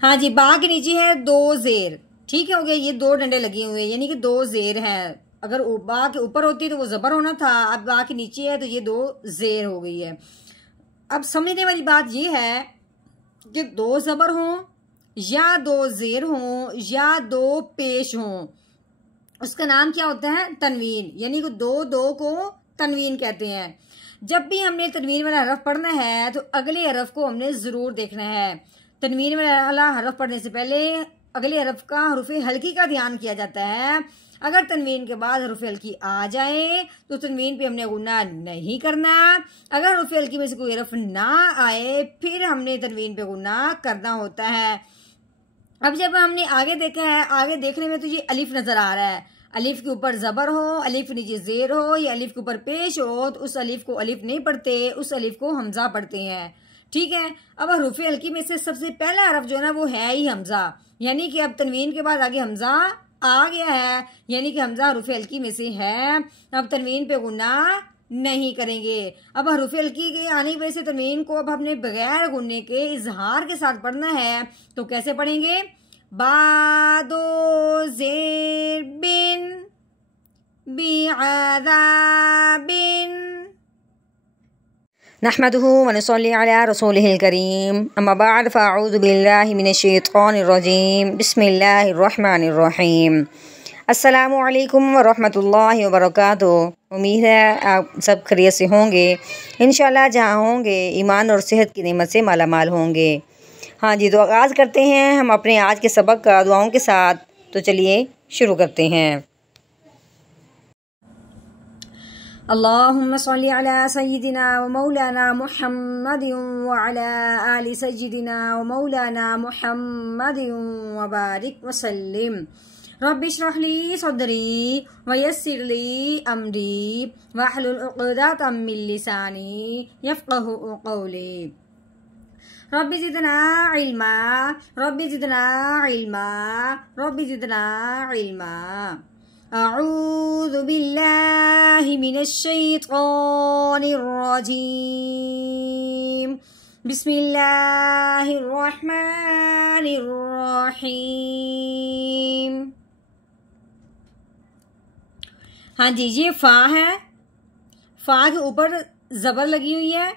हाँ जी, बा के नीचे है दो जेर, ठीक है, हो गया। ये दो डंडे लगे हुए हैं, यानी कि दो जेर है। अगर बा के ऊपर होती तो वो जबर होना था, अब बा के नीचे है तो ये दो जेर हो गई है। अब समझने वाली बात ये है कि दो जबर हों या दो जेर हों या दो पेश हों, उसका नाम क्या होता है? तनवीन, यानी कि दो दो को तनवीन कहते हैं। जब भी हमने तनवीन वाला हरफ पढ़ना है तो अगले हरफ को हमने जरूर देखना है। तनवीन वाला हरफ पढ़ने से पहले अगले हरफ का हरूफ हल्की का ध्यान किया जाता है। अगर तनवीन के बाद हरूफ हल्की आ जाए तो तनवीन पे हमने गुन्ना नहीं करना। अगर हरूफ हल्की में से कोई हरफ ना आए फिर हमने तनवीन पे गुन्ना करना होता है। अब जब हमने आगे देखा है, आगे देखने में तो ये अलिफ नजर आ रहा है। अलिफ के ऊपर जबर हो, अलिफ के नीचे जेर हो या अलिफ के ऊपर पेश हो तो उस अलिफ को अलिफ नहीं पढ़ते, उस अलिफ को हमजा पढ़ते हैं, ठीक है। अब हरूफ हल्की में से सबसे पहला हरफ जो है ना वो है ही हमजा, यानी कि अब तनवीन के बाद आगे हमजा आ गया है, यानी कि हमजा हरूफ हल्की में से है। अब तनवीन पे गुन्ना नहीं करेंगे। अब हरूफ हल्की के आने की वजह से तनवीन को अब हमने बगैर गुन्ने के इजहार के साथ पढ़ना है, तो कैसे पढ़ेंगे? बादो जेर बिन बिआज़ाबिन नहमदुहु व नसल्ली अला रसूलिहिल करीम, अम्मा बाद फ़अऊज़ु बिल्लाहि मिनश्शैतानिर रजीम, बिस्मिल्लाहिर रहमानिर रहीम। अस्सलामु अलैकुम व रहमतुल्लाहि व बरकातुहू। उम्मीद है आप सब खैरियत से होंगे। इंशाल्लाह जहाँ होंगे ईमान और सेहत की नेमत से माला माल होंगे। हाँ जी, तो आगाज़ करते हैं हम अपने आज के सबक का दुआओं के साथ। तो चलिए शुरू करते हैं। अल्लाहुम्मा सल्ली अला सय्यिदिना व मौलाना मुहम्मदिन व अला आलि सय्यिदिना व मौलाना मुहम्मदिन व बारिक व सल्लिम। रब्बि इश्रह ली सदरी व यस्सिर ली अमरी वहलुल उक़दतम मिन लिसानी यफ़क़हू क़ौली। Rabbi ज़िदना इल्मा, rabbi ज़िदना इल्मा, rabbi ज़िदना इल्मा। अऊज़ु बिल्लाहि मिनश शैतानिर रजीम, बिस्मिल्लाहिर रहमानिर रहीम। हाँ जी, ये फा है, फा के ऊपर जबर लगी हुई है,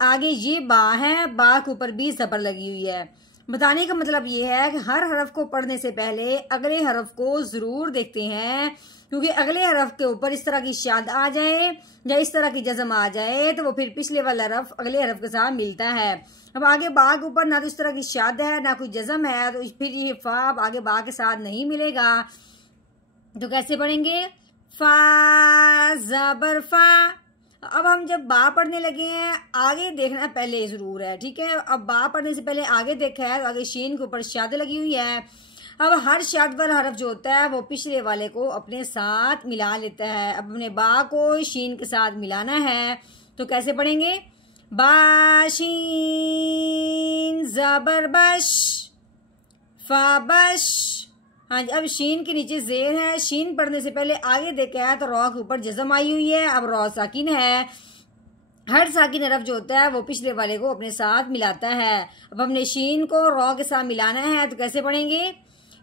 आगे ये बा है, बा के ऊपर भी जबर लगी हुई है। बताने का मतलब ये है कि हर हरफ को पढ़ने से पहले अगले हरफ को जरूर देखते हैं, क्योंकि अगले हरफ के ऊपर इस तरह की शाद आ जाए या इस तरह की जज़म आ जाए तो वो फिर पिछले वाला हरफ अगले हरफ के साथ मिलता है। अब आगे बा के ऊपर ना तो इस तरह की शाद है ना कोई जज़म है, तो फिर ये फा आगे बा के साथ नहीं मिलेगा। तो कैसे पढ़ेंगे? फा ज़बर फा। अब हम जब बा पढ़ने लगे हैं, आगे देखना पहले जरूर है, ठीक है। अब बा पढ़ने से पहले आगे देखा है तो आगे शीन के ऊपर शाद लगी हुई है। अब हर शाद वाला हरफ जो होता है वो पिछले वाले को अपने साथ मिला लेता है। अब हमने बा को शीन के साथ मिलाना है, तो कैसे पढ़ेंगे? बाशीन ज़बर बश, फा बश। हाँ जी, अब शीन के नीचे जेर है, शीन पढ़ने से पहले आगे देखा है तो रॉ के ऊपर जज़म आई हुई है, अब रॉ साकिन है। हर साकिन हरफ जो होता है वो पिछले वाले को अपने साथ मिलाता है। अब हमने शीन को रॉ के साथ मिलाना है, तो कैसे पढ़ेंगे?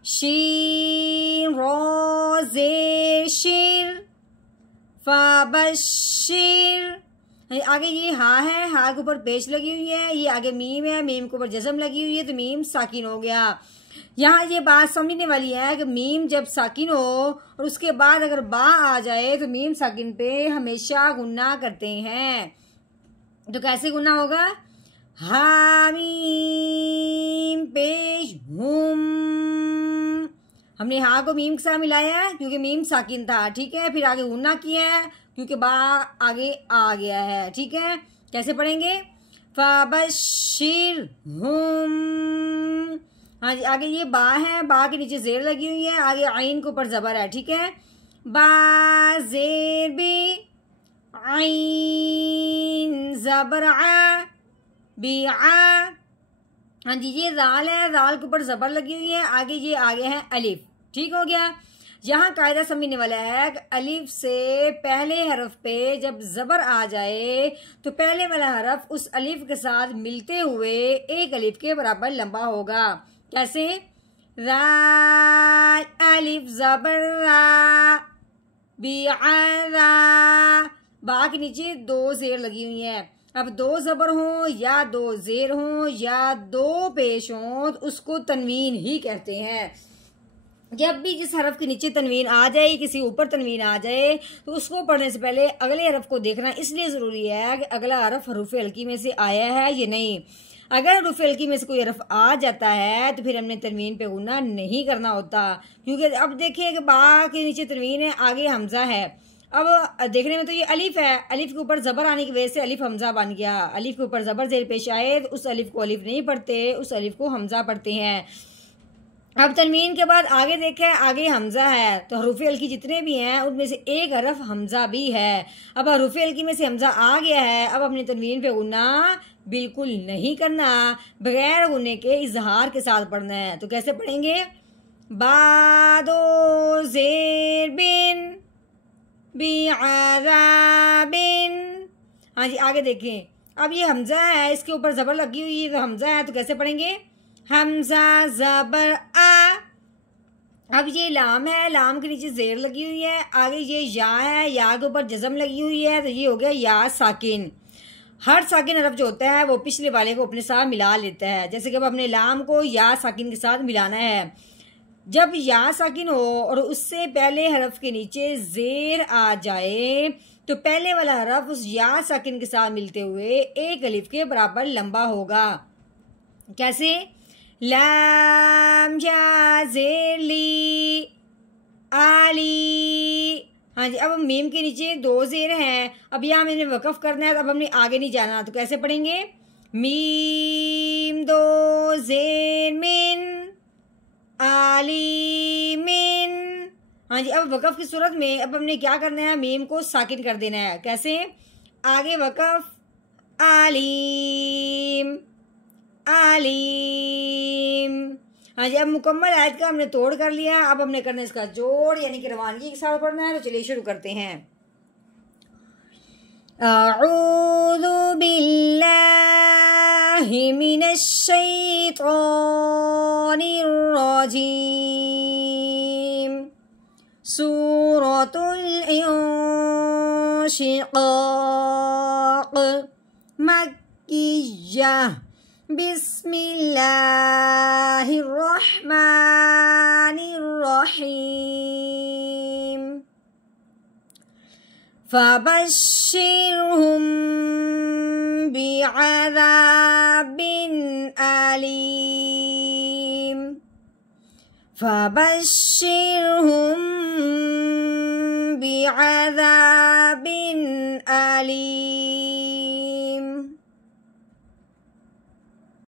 शीन रॉ जेर शिर, फा बशिर। आगे ये हा है, हा के ऊपर पेश लगी हुई है, ये आगे मीम है, मीम के ऊपर जज़म लगी हुई है तो मीम साकिन हो गया। यहाँ ये बात समझने वाली है कि मीम जब साकिन हो और उसके बाद अगर बा आ जाए तो मीम साकिन पे हमेशा गुन्ना करते हैं। तो कैसे गुन्ना होगा? हामीम पेश हुम। हमने हा को मीम के साथ मिलाया है क्योंकि मीम साकिन था, ठीक है। फिर आगे गुन्ना किया है क्योंकि बा आगे आ गया है, ठीक है। कैसे पढ़ेंगे? फबशिर हुम। हाँ जी, आगे ये बा है, बा के नीचे जेर लगी हुई है, आगे आइन के ऊपर जबर है, ठीक है। बा जेर बी, आइन जबर आ, बी आ। हाँ जी, ये दाल है, दाल के ऊपर जबर लगी हुई है, आगे ये आगे है अलिफ, ठीक हो गया। यहाँ कायदा समझने वाला है कि अलिफ से पहले हरफ पे जब जबर आ जाए तो पहले वाला हरफ उस अलिफ के साथ मिलते हुए एक अलिफ के बराबर लंबा होगा। कैसे? रा, अलिफ ज़बर रा, बिआरा, बा के नीचे दो जेर लगी हुई है। अब दो ज़बर हो या दो जेर हो या दो पेश हो तो उसको तनवीन ही कहते हैं। जब भी जिस हरफ के नीचे तनवीन आ जाए, किसी ऊपर तनवीन आ जाए, तो उसको पढ़ने से पहले अगले हरफ को देखना इसलिए ज़रूरी है कि अगला हरफ हरूफ हल्की में से आया है या नहीं। अगर हरूफ हल्की में से कोई हरफ आ जाता है तो फिर हमने तनवीन पे गुना नहीं करना होता, क्योंकि अब देखिए कि बा के नीचे तनवीन है, आगे हमजा है। अब देखने में तो ये अलिफ है, अलिफ के ऊपर ज़बर आने की वजह से अलिफ हमजा बन गया। अलिफ के ऊपर ज़बर जेर पेश आए तो उस अलिफ को अलिफ नहीं पढ़ते, उस अलिफ को हमजा पढ़ते हैं। अब तनवीन के बाद आगे देखें, आगे हमजा है तो हरूफ हल्की जितने भी हैं उनमें से एक हरफ हमजा भी है। अब हरूफ हल्की में से हमजा आ गया है, अब अपने तनवीन पे गुना बिल्कुल नहीं करना, बगैर गुने के इजहार के साथ पढ़ना है। तो कैसे पढ़ेंगे? बादो जेर बिन बिआराबिन। हाँ जी, आगे देखें। अब ये हमजा है, इसके ऊपर ज़बर लगी हुई है तो हमजा है, तो कैसे पढ़ेंगे? हमजा ज़बर आ। अब ये लाम है, लाम के नीचे जेर लगी हुई है, आगे ये या है, या के ऊपर जज़म लगी हुई है, तो ये हो गया या साकिन। हर साकिन हरफ जो होता है वो पिछले वाले को अपने साथ मिला लेता है। जैसे कि अब अपने लाम को या साकिन के साथ मिलाना है, जब या साकिन हो और उससे पहले हरफ के नीचे जेर आ जाए तो पहले वाला हरफ उस या साकिन के साथ मिलते हुए एक अलिफ के बराबर लंबा होगा। कैसे? लाम या जेर ली आली। हाँ जी, अब मीम के नीचे दो जेर हैं, अब यहाँ मैंने वक़फ़ करना है तो अब हमने आगे नहीं जाना, तो कैसे पढ़ेंगे? मीम दो जेर मिन आली मिन। हाँ जी, अब वक़फ़ की सूरत में अब हमने क्या करना है? मीम को साकिन कर देना है। कैसे? आगे वक़फ़ आलीम आलीम। हाँ जी, अब मुकम्मल आयत का हमने तोड़ कर लिया, अब हमने करना है इसका जोड़, यानी कि रवानगी के साथ पढ़ना है। तो चलिए शुरू करते हैं। अऊज़ु बिल्लाहि मिनश शैतानिर रजीम। सूरतुल इंशिक़ाक़ मक्किय्यह। बिस्मिल्लाहिर्रहमानिर्रहीम। फबश्शिरहुम बिअज़ाबिन अलीम। फबश्शिरहुम बिअज़ाबिन अलीम।